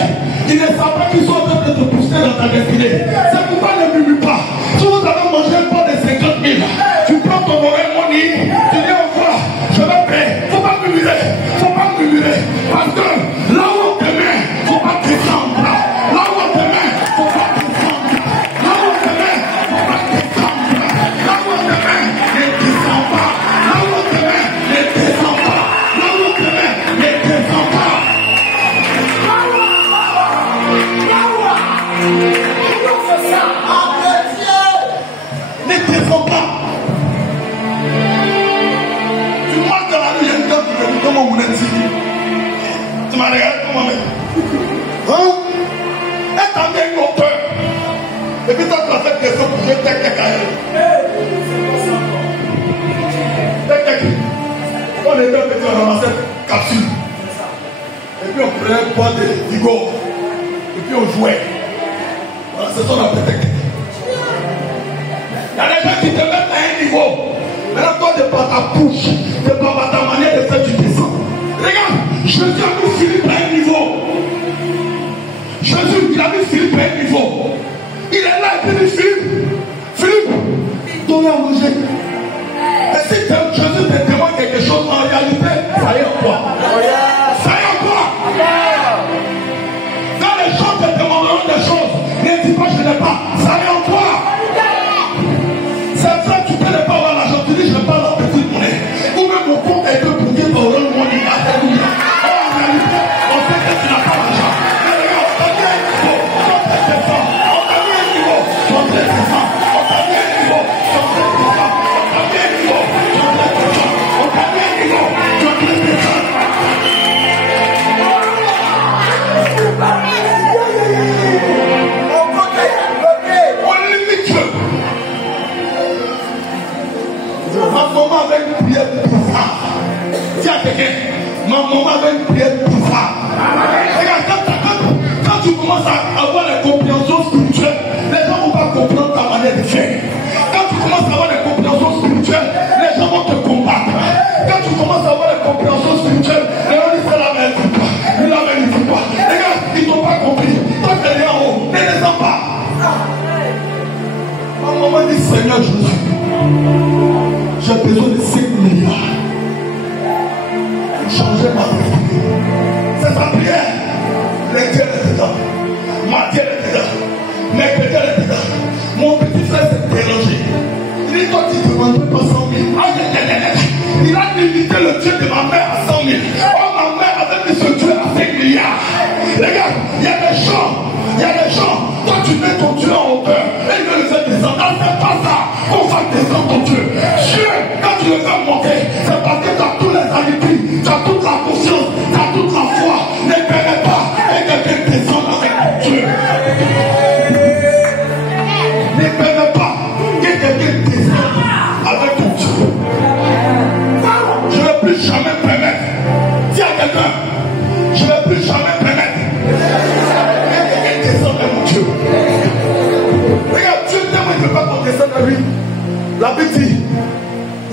ils ne savent pas qu'ils sont en train de te pousser dans ta destinée. C'est pourquoi ne murmure pas. Si vous avez mangé un pot de 50 000, tu prends ton oreille money, tu dis au revoir, je vais payer. Il ne faut pas murmurer. Il ne faut pas murmurer. Parce que là où on te met, il ne faut pas descendre. Là où on te met, il ne faut pas descendre. Là où on te met, il ne faut pas descendre. Là où on te met, ne descends pas. Là où on te met, ne descends pas. Là où on te met, ne descends pas. Ne descends pas. Tu marches dans la rue, il y a une dame qui te dit comment vous êtes ici. Tu m'as regardé comment même. Hein? Elle t'a mis une hauteur. Et puis toi tu as fait des autres pour jouer tech-tech à elle. Tech-tech. On était un petit, on ramassait capsule. Et puis on prenait un poids de Vigo. Et puis on jouait. Voilà, c'est ça qu'on appelle tech-tech. Il y a des gens qui te mettent à un niveau. Maintenant, toi, de par ta bouche, de par ta manière de faire, tu descends. Regarde, Jésus a mis Philippe à un niveau. Jésus, il a mis Philippe à un niveau. Il est là, et puis il dit Philippe, donne-le à manger. Et si Jésus te demande quelque chose, en réalité, ça y est quoi? Ça y est quoi? Quand les gens te demanderont des choses, ne dis pas je n'ai pas. Ça y est quoi? C'est vrai, tu peux ne pas avoir l'argent, tu dis je n'ai pas la petite monnaie. Ou même mon compte est bloqué par le monde. Alléluia. En réalité, on sait que tu n'as pas l'argent. Mais regarde, on t'a mis un niveau, on t'a mis un niveau, on t'a mis un niveau, on t'a mis un niveau, on t'a mis un niveau, on t'a mis un niveau, on monter, c'est parce que tu as tous les habitudes, tu as toute la conscience, tu as toute la foi. Ne permets pas que quelqu'un descende avec Dieu. Ne permets pas que quelqu'un descende avec ton Dieu. Je ne vais plus jamais permettre. Dis à quelqu'un, je ne vais plus jamais permettre que quelqu'un descende avec mon Dieu. Regarde, Dieu tellement il ne veut pas qu'on descende à lui. La Bible dit,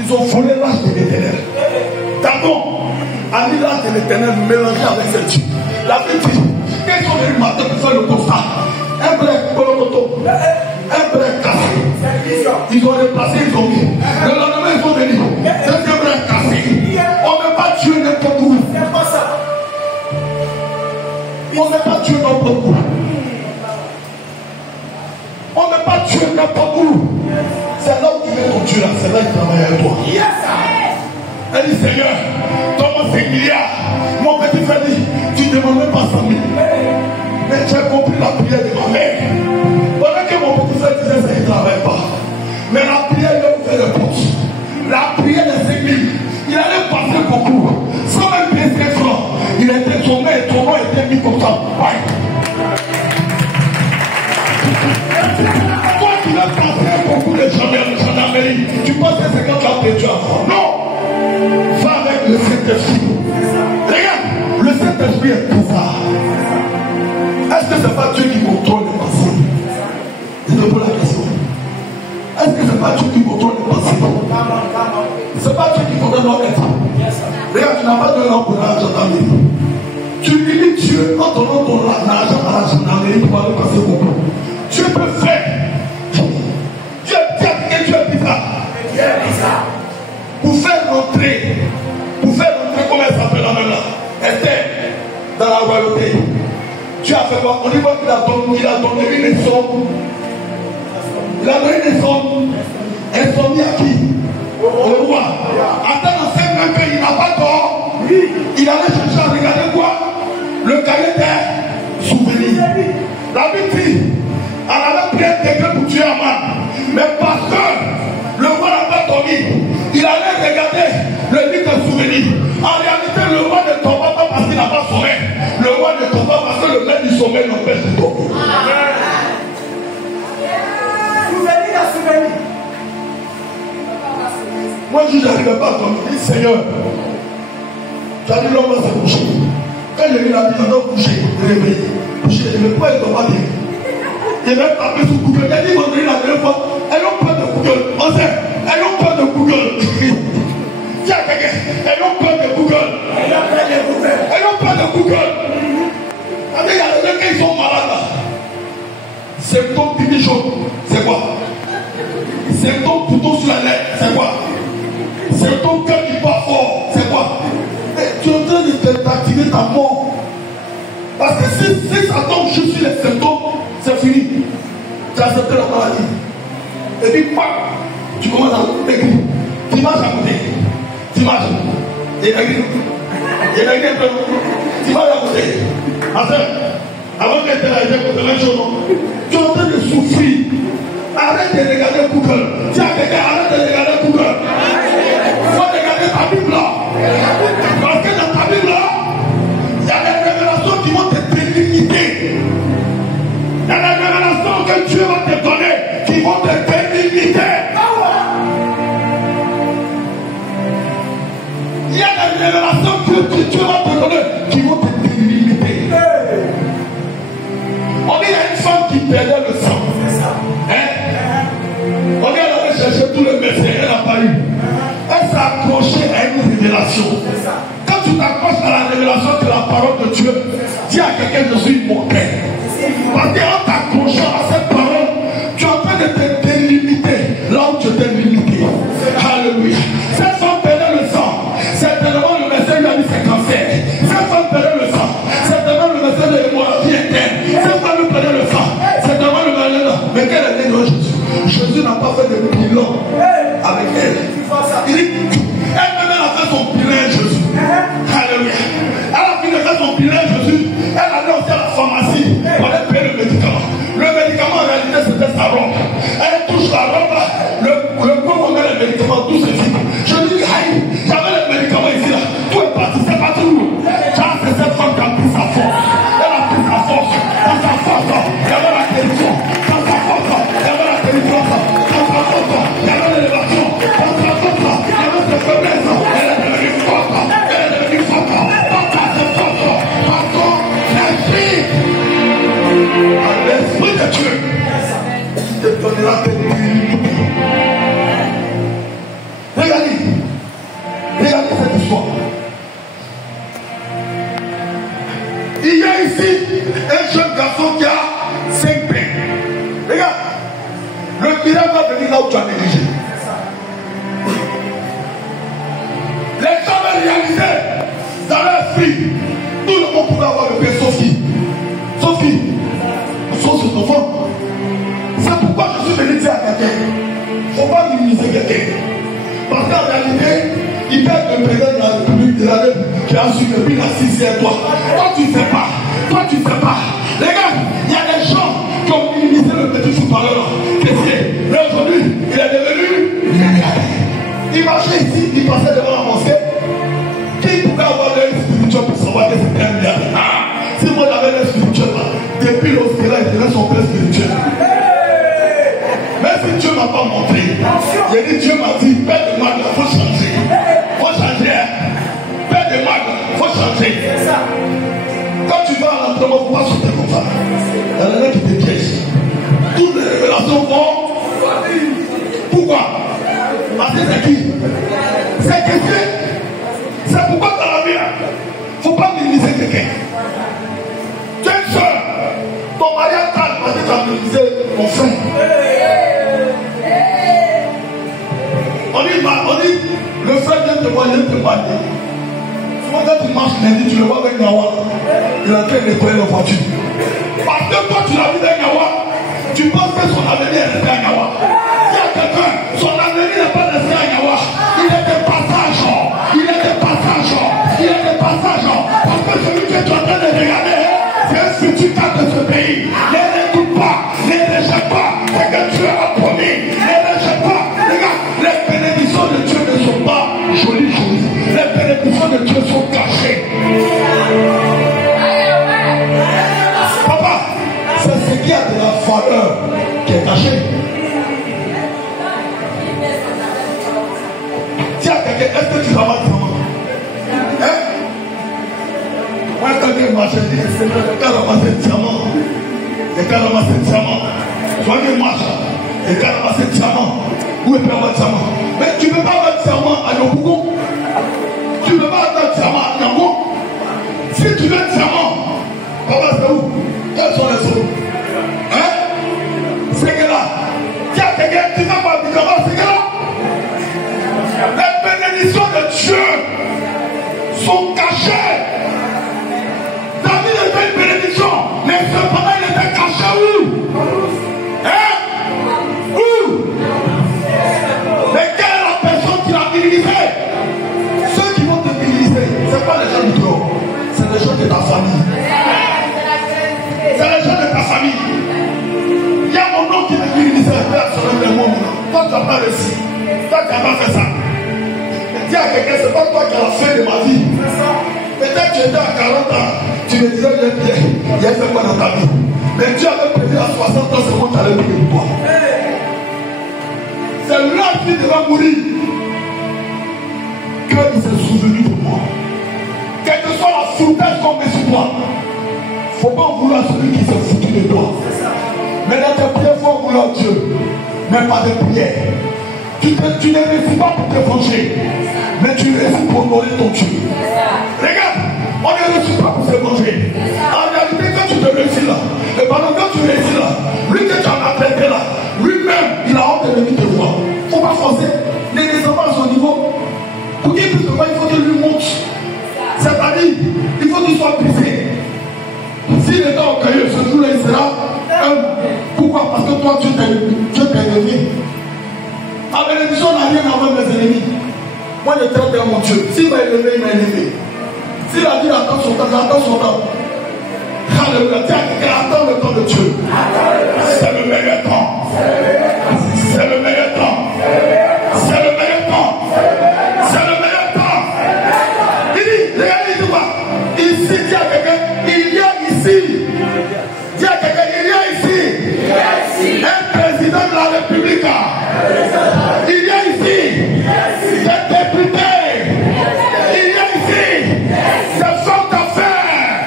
ils ont volé l'âge de l'Éternel. Pardon, a mis l'âge de l'Éternel mélangé avec cette Dieu. La Bible dit, qu'est-ce qu'on a eu matin pour faire le constat? Un break, un break cassé. Ils ont déplacé, ils ont mis. Le lendemain, ils sont venus. Deuxième break cassé. On ne peut pas tuer n'importe où. On ne peut pas tuer n'importe où. On ne peut pas tuer n'importe où. C'est là où tu mets ton Dieu là, c'est là qu'il travaille avec toi. Elle dit Seigneur, donne-moi 5 milliards. Mon petit frère dit, tu ne demandes même pas 100 000. Mais tu as compris la prière de ma mère. Pendant que mon petit frère disait ça, il ne travaille pas. Mais la prière, il a ouvert les portes. La prière des 5 000, il allait passer beaucoup. Sans même payer 5 francs. Il était tombé et ton nom était mis comme ça. Ouais. Toi qui veux passer beaucoup de gendarmerie, tu penses que c'est quand tu as perdu avant. Non! Va avec le Saint-Esprit. Regarde, le Saint-Esprit est pouvoir. Est-ce que c'est pas Dieu qui contrôle les pensées? Je te pose la question. Est-ce que c'est pas Dieu qui contrôle les pensées? C'est pas Dieu qui contrôle notre être. Regarde, tu n'as pas donné l'ordre à la gendarmerie. Tu limites Dieu en donnant ton argent à la gendarmerie pour aller passer beaucoup. Dieu peut faire. Dieu est bizarre. Pour faire rentrer comment elle s'appelle la même là, Esther, dans la royauté. Dieu a fait quoi? On dit qu'il a donné une somme. Il a donné une somme. Elle somme à qui? Au roi. Attends, dans 5 ans, il n'a pas tort. Il allait chercher à regarder quoi? Le cahier des souvenirs. La Bible dit, elle avait pris un décret pour tuer Aman. Mais parce que le roi n'a pas dormi, il allait regarder le livre de souvenirs. En réalité, le roi ne tombe pas parce qu'il n'a pas sommeil. Le roi ne tombe pas parce que le maître du sommeil l'empêche de tomber. Moi, je n'arrivais pas à dormir. Je dis, Seigneur, tu as dit l'homme va se coucher. Quand j'ai vu la vie, on doit coucher, réveiller. Coucher, je ne peux pas être dormant. Il m'a tapé sur Google. Il a dit, vendredi la dernière fois, elles ont peur de Google. On sait, elles ont peur de Google. Tiens, quelqu'un, elles ont peur de Google. Elles ont peur de Google. Il y a des gens qui sont malades là. Symptômes pipi jaune, c'est quoi? Symptômes couteau sur la lèvre, c'est quoi? Symptômes cœur qui bat fort, c'est quoi? Tu es en train de t'activer ta mort. Parce que si ça tombe juste sur les symptômes, c'est fini. Tu as accepté la maladie. Et puis, tu commences à t'écrire. Tu marches à côté. Tu marches. Il y a un peu. Tu marches à côté. Avant qu'elle t'ait la pour te mettre chaud, tu es en train de souffrir. Arrête de regarder Google. Dis à quelqu'un, arrête de regarder Google. Il faut regarder ta Bible là. Parce que dans ta Bible là, il y a des révélations qui vont te délimiter. Il y a des révélations que Dieu va te donner qui vont te délimiter. Il y a des révélations que Dieu va te donner qui vont te délimiter. On dit qu'il y a une femme qui perdait le sang. On est allé chercher tous les médecins, elle n'a pas eu. Elle s'est accrochée à une révélation. Quand tu t'accroches à la révélation de la parole de Dieu, dis à quelqu'un, je suis une montagne. Parce qu'en t'accrochant à cette parole, tu es en train de te délimiter là où tu t'es limité. Alléluia. Cette femme perdait le sang. Certainement le médecin lui a dit c'est cancer. Cette femme perdait le sang. Certainement le médecin de l'hémorragie interne. Cette femme lui perdait le sang. Certainement le médecin. Mais quelle est Jésus? Jésus n'a pas fait de bilan avec elle. Il dit, elle-même a fait son bilan Jésus. Alléluia. Elle a fini de faire son bilan Jésus. Elle allait aussi à la pharmacie pour aller payer le médicament. Le médicament soir. Il y a ici un jeune garçon qui a 5 pains. Regarde, le miracle va venir là où tu as négligé. Les gens veulent réaliser dans l'esprit. Tout le monde pouvait avoir le pain sauf qui? Sauf qui? Sauf cet enfant. C'est pourquoi je suis venu dire à quelqu'un, il ne faut pas minimiser quelqu'un. Parce qu'en réalité, il peut être le président de la République de l'année qui a su depuis la 6e toi. Toi tu ne sais pas. Toi tu ne sais pas. Les gars, il y a des gens qui ont minimisé le petit footballeur. Qu'est-ce qu'il est? Mais aujourd'hui, il est devenu milliardaire. Il marchait ici, il passait devant la mosquée. Qui pouvait avoir l'œil spirituel pour savoir que c'était un milliardaire? Si moi j'avais l'œil spirituel, depuis l'hospital, il devait son père spirituel. Mais si Dieu ne m'a pas montré, j'ai dit Dieu m'a dit, père de Magne, il faut changer. Il faut changer. Père de Magne, il faut changer. Quand tu vas à l'entraînement, il ne faut pas sauter comme ça. Il y a des gens qui te piègent. Toutes les révélations vont. Pourquoi? Parce que c'est qui? C'est quelqu'un. C'est pourquoi dans la vie, il ne faut pas minimiser quelqu'un. Tu es une soeur. Ton mari a calme parce que tu as minimisé ton frère. On dit, le frère vient te voir, il vient te marier. Souvent quand tu marches lundi, tu le vois avec Nawa. Il est en train de nettoyer la voiture. Parce que toi tu l'as vu avec Nawa, tu penses que son avenir est resté à Nawa. Il y a quelqu'un, son avenir n'est pas resté à Nawa. Il est de passage. Il est de passage. Il est de passage. Parce que celui que tu es en train de regarder, c'est un futur cadre de ce pays. Ne l'écoute pas, ne rejette pas. C'est que Dieu a promis. Ne rejette pas. Regarde, les bénédictions de Dieu ne sont pas jolies. Les bénédictions de Dieu sont cachées. Papa, c'est ce qui a de la valeur qui est caché. Dis à quelqu'un, est-ce que tu ramasses diamant? Hein? Moi, quand j'ai marché, je dis, c'est vrai, le gars ramasse un diamant. Le gars ramasse un diamant. Soyez marche. Le gars ramasse un diamant. Où est-ce qu'il avoir un diamant? Mais tu ne peux pas avoir un diamant à Yopougon. Tu ne peux pas avoir un diamant à Yango. Si tu veux un diamant, papa, c'est où? Quels sont les autres? Hein? C'est que là. Tiens, quelqu'un, tu n'as pas dit comment c'est que là? Les bénédictions de Dieu sont cachées. David était une bénédiction, mais cependant il était caché où? Hein? Où? Mais quelle est la personne qui l'a minimisé? Ceux qui vont te minimiser, ce n'est pas les gens du dehors, c'est les gens de ta famille. C'est les gens de ta famille. Il y a mon nom qui me minimise, personne ne moi. Toi tu n'as pas réussi. Toi tu n'as pas fait ça. Dis à quelqu'un, c'est pas toi qui as la fin de ma vie. Peut-être que tu étais à 40 ans, tu me disais, il y a fait quoi dans ta vie? Mais Dieu avait prévu à 60 ans, c'est moi qui allais prier pour toi. C'est là qui devait mourir qu'il s'est souvenu de moi. Quelle que soit la foutaise qu'on met sur toi, il ne faut pas vouloir celui qui s'est foutu de toi. Mais dans tes prières, il faut vouloir Dieu, mais pas de prière. Tu ne réussis pas pour te venger, mais tu réussis pour honorer ton Dieu. Regarde, on ne réussit pas pour se venger. En réalité, quand tu te réussis là, et pendant que tu réussis là, lui que tu as apprêté là, lui-même, il a honte de venir te voir. Il ne faut pas forcer. Ne descends pas à son niveau. Pour qu'il puisse te voir, il faut que lui monte. C'est-à-dire, il faut qu'il soit brisé. S'il est orgueilleux, ce jour-là, il sera humble. Pourquoi? Parce que toi, Dieu t'est ennemi. Ta bénédiction n'a rien à voir avec mes ennemis. Moi, je traite bien mon Dieu. S'il m'a élevé, il m'a élevé. S'il a dit attends son temps, j'attends son temps. Alléluia. Attends le temps de Dieu. C'est le meilleur temps. C'est le meilleur temps. C'est le meilleur temps. C'est le meilleur temps. Il dit, regardez, il dit quoi? Ici, dis à quelqu'un, il y a ici. Dis à quelqu'un, il y a ici. Un président de la République. Il y a ici des députés. Il y a ici des femmes d'affaires.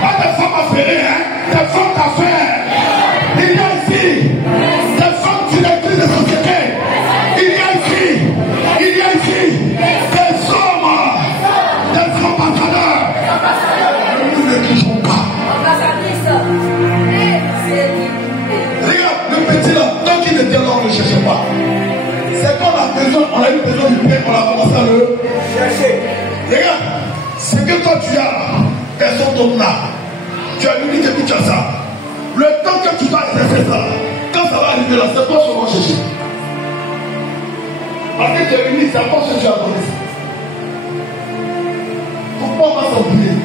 Pas des femmes affairées, hein? Des femmes d'affaires. Il y a ici des femmes directrices de société. Il a eu besoin du pain, on a commencé à le chercher. Regarde, ce que toi tu as, personne d'autre n'a. Tu as l'unique et puis tu as ça. Le temps que tu dois exercer ça, quand ça va arriver là, c'est toi seulement chercher. Parce que tu es unique, c'est à toi que tu as donné ça. Il ne faut pas s'embrouiller.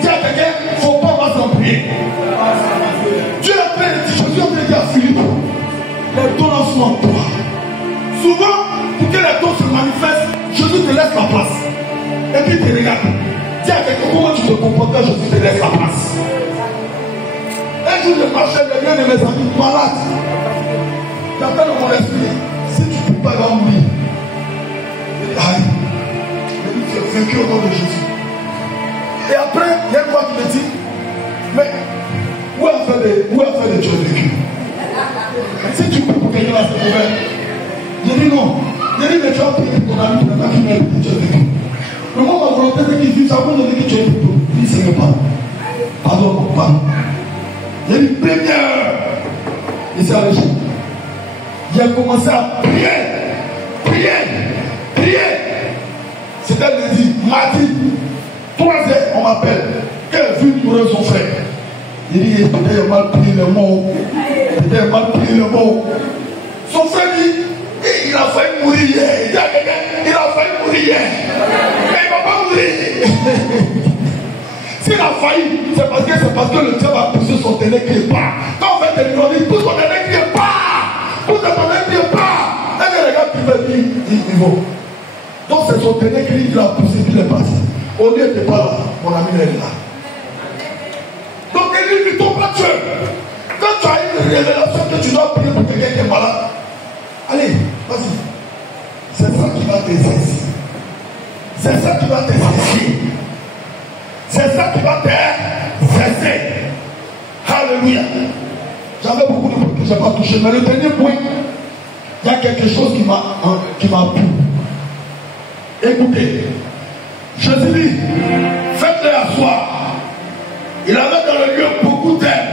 Dis à quelqu'un, il ne faut pas s'embrouiller. Dieu appelle, je suis en train de dire à Philippe, les dons sont en toi. Souvent, pour que les dons se manifestent, Jésus te laisse la place. Et puis tu regardes. Dis à quelqu'un, comment tu te comportes quand Jésus te laisse la place. Un jour, je marchais, l'un de mes amis malade. J'appelle dans mon esprit, si tu ne peux pas mourir. Il dit, aïe, tu es vaincu au nom de Jésus. Et après, il y a quoi qui me dit, mais où a fait de tu es vécu? Si tu peux pour quelqu'un là, c'est mauvais. J'ai dit non. J'ai dit, mais tu as prié pour ton ami, tu n'as pas fini avec tu es vécu. Mais moi, ma volonté, c'est qu'il vit, ça veut dire que tu es vécu. Il dit, Seigneur, pardon. J'ai dit, première. Il s'est arrêté. Il a commencé à prier. C'était lundi, mardi, 3 heures, on m'appelle. Quelle vue pour eux son frère? Il dit, peut-être il a mal pris le mot. Son frère dit, il a failli mourir hier. Il dit à quelqu'un, il a failli mourir hier. Mais il ne va pas mourir. S'il a failli, c'est parce que le diable a poussé son télé qui part. Quand on fait des millions, il pousse son télé qui part. Pousse son télé qui part. Et les gars qui veulent dire, ils vont. Donc c'est son télé qui l'a poussé, qui est passé. Au lieu de pas là, mon ami est là. Donc il ne tombe pas Dieu. Quand tu as une révélation que tu dois prier pour quelqu'un qui est malade, allez, vas-y. C'est ça qui va t'exercer. C'est ça qui va t'exercer. C'est ça qui va t'exercer. Alléluia. J'avais beaucoup de points que je n'ai pas touché. Mais le dernier point, il y a quelque chose qui m'a plu. Écoutez. Jésus dit, faites-les asseoir. Il avait dans le lieu beaucoup d'air.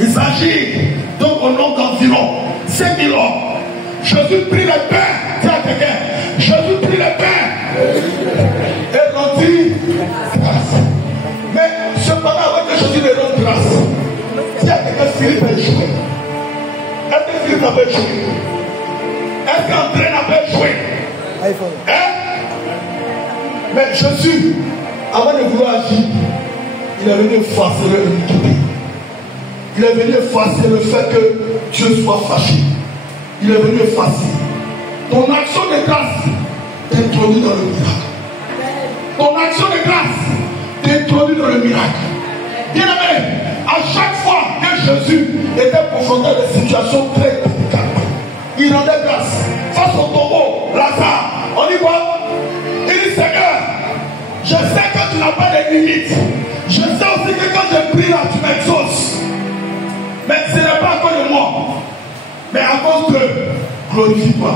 Il s'agit donc au nombre d'environ 5000 hommes. Jésus prit le pain. Dis à quelqu'un, Jésus prit le pain et rendit grâce. Mais cependant, avant que Jésus ne rende grâce, dis à quelqu'un, Philippe a échoué. Est-ce que Philippe avait échoué? Est-ce qu'André n'avait échoué? Mais Jésus, avant de vouloir agir, il est venu effacer l'iniquité. Il est venu effacer le fait que Dieu soit fâché. Il est venu effacer. Ton action de grâce t'introduit dans le miracle. Ton action de grâce t'introduit dans le miracle. Bien aimé, à chaque fois que Jésus était confronté à des situations très délicates, il rendait grâce. Face au tombeau, Lazare, on y voit. Il dit, Seigneur, je sais que tu n'as pas de limites. Je sais aussi que quand je prie là, tu m'exauces. Mais ce n'est pas à cause de moi. Mais à cause de glorifie-toi.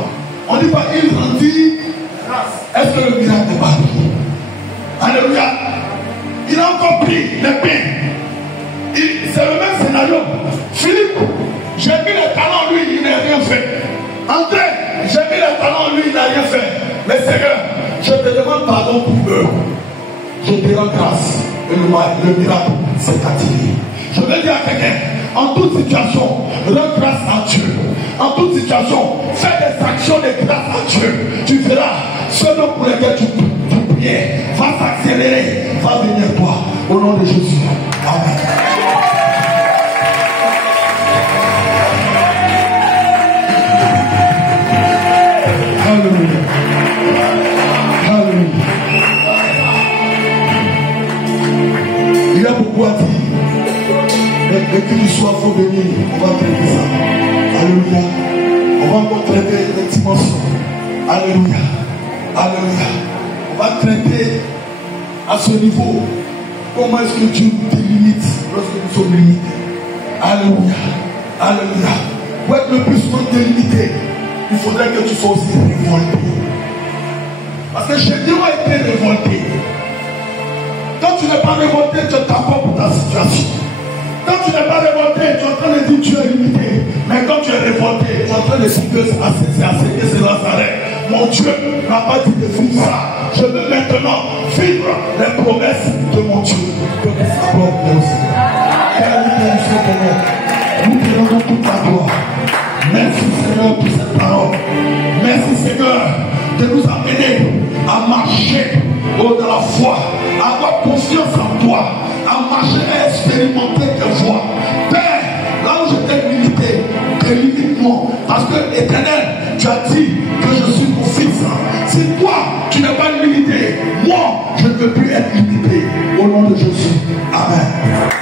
On dit pas, il rendit grâce. Est-ce que le miracle n'est pas arrivé? Alléluia. Il a encore pris les pains. C'est le même scénario. Philippe, j'ai mis les talents en lui, il n'a rien fait. André, j'ai mis les talents en lui, il n'a rien fait. Mais Seigneur, je te demande pardon pour eux. Je te rends grâce. Et le miracle s'est activé. Je veux dire à quelqu'un, en toute situation, rends grâce à Dieu. En toute situation, fais des actions de grâce à Dieu. Tu verras, ceux pour lesquels tu priais, va s'accélérer, va venir toi. Au nom de Jésus. Amen. Alléluia. Alléluia. Il y a beaucoup à dire. Mais qu'il soit faut venir, on va traiter ça. Alléluia. On va encore traiter les dimensions. Alléluia. Alléluia. On va traiter à ce niveau. Comment est-ce que Dieu délimite lorsque nous sommes limités? Alléluia. Alléluia. Pour être le plus souvent délimité, il faudrait que tu sois aussi révolté. Parce que Gédéon a été révolté. Quand tu n'es pas révolté, tu t'apportes pour ta situation. Quand tu n'es pas révolté, tu es en train de dire tu es limité. Mais quand tu es révolté, tu es en train de dire que c'est assez, que cela s'arrête. mon Dieu n'a pas dit de vivre ça. Je veux maintenant vivre les promesses de mon Dieu. Que sa gloire au Seigneur. Nous te rendons toute la gloire. Merci Seigneur pour cette parole. Merci Seigneur de nous amener à marcher dans la foi, à avoir confiance en toi, à marcher et expérimenter tes voies. Père, là où je t'ai limité, délimite-moi. Parce que éternel, tu as dit que je suis ton fils. Si toi, tu n'es pas limité, moi, je ne veux plus être limité. Au nom de Jésus. Amen.